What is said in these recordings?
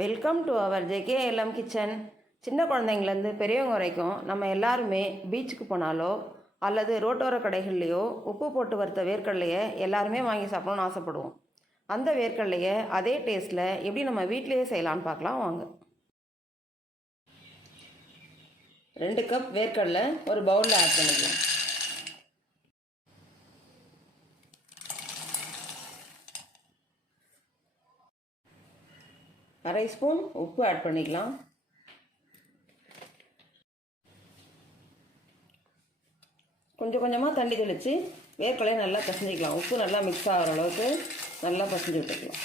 Welcome to our JKLM kitchen. சின்ன குழந்தைங்கலேருந்து பெரியவங்க வரைக்கும் நம்ம எல்லாருமே பீச்சுக்கு போனாலோ அல்லது ரோட்டோர கடைகள்லையோ உப்பு போட்டு வறுத்த வேர்க்கடலையை எல்லாருமே வாங்கி சாப்பிடணும்னு ஆசைப்படுவோம். அந்த வேர்க்கடலையை அதே டேஸ்ட்டில் எப்படி நம்ம வீட்டிலையே செய்யலான்னு பார்க்கலாம் வாங்க. 2 கப் வேர்க்கடலை ஒரு பவுலில் ஆட் பண்ணிக்கலாம். அரை ஸ்பூன் உப்பு ஆட் பண்ணிக்கலாம். கொஞ்சம் கொஞ்சமாக தண்ணி தெளித்து வேர்க்கடலையை நல்லா பசஞ்சிக்கலாம். உப்பு நல்லா மிக்ஸ் ஆகிற அளவுக்கு நல்லா பசஞ்சு விட்டுக்கலாம்.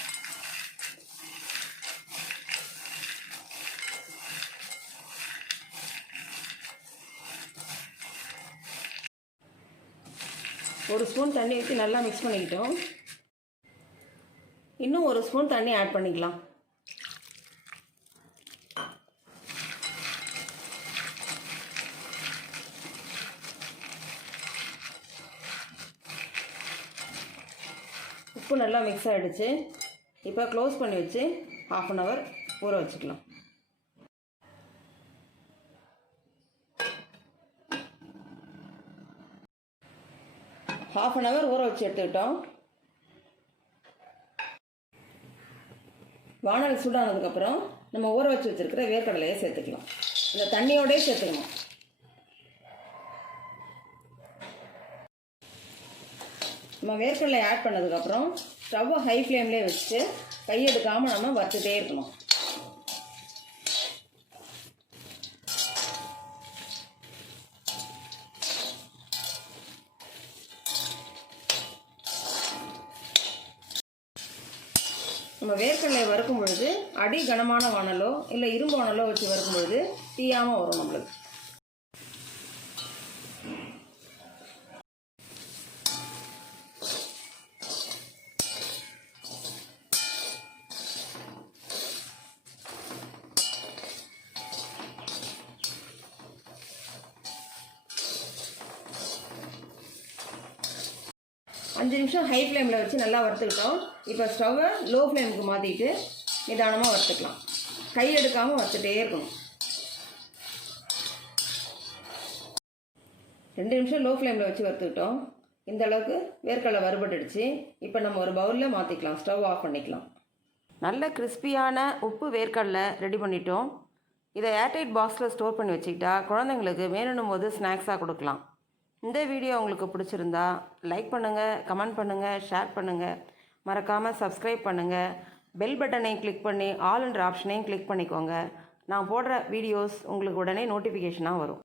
ஒரு ஸ்பூன் தண்ணி ஊற்றி நல்லா மிக்ஸ் பண்ணிக்கிட்டோம். இன்னும் ஒரு ஸ்பூன் தண்ணி ஆட் பண்ணிக்கலாம். உப்பு நல்லா மிக்ஸ் ஆகிடுச்சு. இப்போ க்ளோஸ் பண்ணி வச்சு 1/2 அன் ஹவர் ஊற வச்சுக்கலாம். ½ அன் ஹவர் ஊற வச்சு எடுத்துக்கிட்டோம். வானல் சூடானதுக்கப்புறம் நம்ம ஊற வச்சு வச்சுருக்கிற வேர்க்கடலையை சேர்த்துக்கலாம். இந்த தண்ணியோடய சேர்த்துக்கணும். நம்ம வேர்க்கடலையை ஆட் பண்ணதுக்கப்புறம் ஸ்டவ்வை ஹை ஃப்ளேம்லேயே வச்சுட்டு கையெடுக்காமல் நம்ம வறுத்துட்டே இருக்கணும். நம்ம வேர்க்கடலையை வறுக்கும் பொழுது அடி கனமான வானலோ இல்லை இரும்பு வானலோ வச்சு வறுக்கும் பொழுது தீயாமல் வரும் நம்மளுக்கு. அஞ்சு நிமிஷம் ஹை ஃப்ளேமில் வச்சு நல்லா வறுத்துக்கிட்டோம். இப்போ ஸ்டவ்வை லோ ஃப்ளேமுக்கு மாற்றிட்டு நிதானமாக வறுத்துக்கலாம். கை எடுக்காமல் வறுத்துட்டே இருக்கணும். 2 நிமிஷம் லோ ஃப்ளேமில் வச்சு வறுத்துக்கிட்டோம். இந்த அளவுக்கு வேர்க்கடலை வறுபட்டுடுச்சு. இப்போ நம்ம ஒரு பவுலில் மாற்றிக்கலாம். ஸ்டவ் ஆஃப் பண்ணிக்கலாம். நல்ல கிறிஸ்பியான உப்பு வேர்க்கடலை ரெடி பண்ணிட்டோம். இதை ஏர்டைட் பாக்ஸில் ஸ்டோர் பண்ணி வச்சுக்கிட்டா குழந்தைங்களுக்கு வேணும்னும் போது ஸ்நாக்ஸாக கொடுக்கலாம். இந்த வீடியோ உங்களுக்கு பிடிச்சிருந்தா லைக் பண்ணுங்கள், கமெண்ட் பண்ணுங்கள், ஷேர் பண்ணுங்கள். மறக்காமல் சப்ஸ்கிரைப் பண்ணுங்கள். பெல் பட்டனை கிளிக் பண்ணி ஆல் என்ற ஆப்ஷனையும் கிளிக் பண்ணிக்கோங்க. நான் போடுற வீடியோஸ் உங்களுக்கு உடனே நோட்டிஃபிகேஷனாக வரும்.